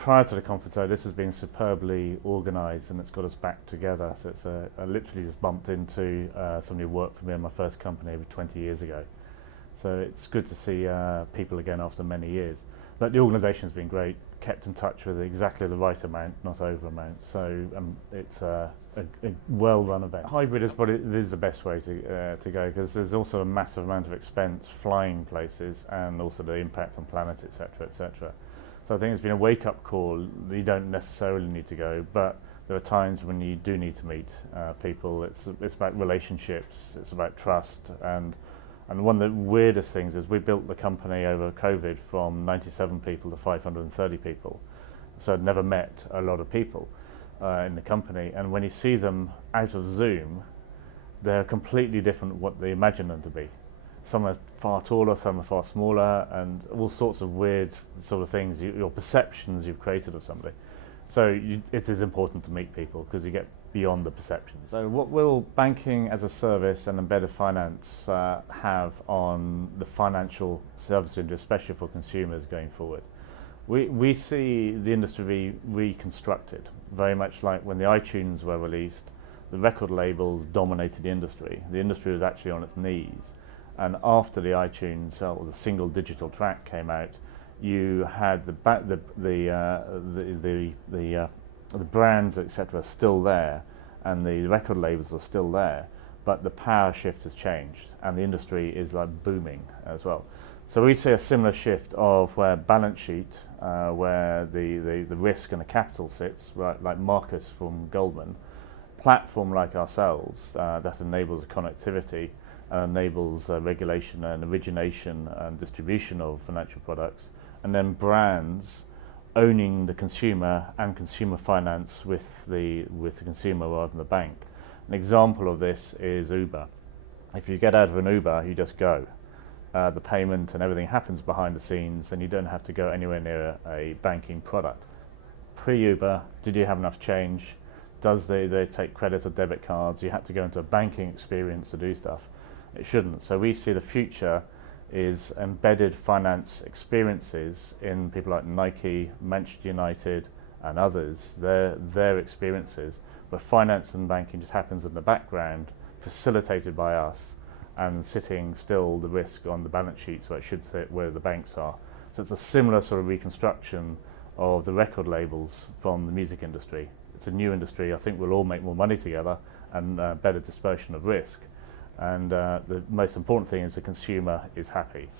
Prior to the conference, though, this has been superbly organised and it's got us back together. So it's I literally just bumped into somebody who worked for me in my first company over 20 years ago. So it's good to see people again after many years. But the organisation's been great, kept in touch with exactly the right amount, not over amount. So it's a well-run event. Hybrid is probably the best way to go, because there's also a massive amount of expense flying places and also the impact on planet, etc., etc. So I think it's been a wake-up call. You don't necessarily need to go, but there are times when you do need to meet people. It's about relationships, it's about trust, and one of the weirdest things is we built the company over COVID from 97 people to 530 people. So I'd never met a lot of people in the company, and when you see them out of Zoom, they're completely different what they imagine them to be. Some are far taller, some are far smaller, and all sorts of weird sort of things, your perceptions you've created of somebody. So it is important to meet people because you get beyond the perceptions. So what will banking as a service and embedded finance have on the financial service industry, especially for consumers going forward? We see the industry be reconstructed, very much like when the iTunes were released, the record labels dominated the industry. The industry was actually on its knees. And after the iTunes or the single digital track came out, you had the brands, etc., still there, and the record labels are still there, but the power shift has changed, and the industry is like booming as well. So we see a similar shift of where balance sheet, where the risk and the capital sits, right, like Marcus from Goldman, platform like ourselves that enables connectivity, enables regulation and origination and distribution of financial products, and then brands owning the consumer and consumer finance with the consumer rather than the bank. An example of this is Uber. If you get out of an Uber, you just go. The payment and everything happens behind the scenes, and you don't have to go anywhere near a banking product. Pre-Uber, did you have enough change? Does they take credit or debit cards? You had to go into a banking experience to do stuff. It shouldn't. So we see the future is embedded finance experiences in people like Nike, Manchester United and others, their experiences, where finance and banking just happens in the background, facilitated by us, and sitting still the risk on the balance sheets where it should sit, where the banks are. So it's a similar sort of reconstruction of the record labels from the music industry. It's a new industry. I think we'll all make more money together and better dispersion of risk. And the most important thing is the consumer is happy.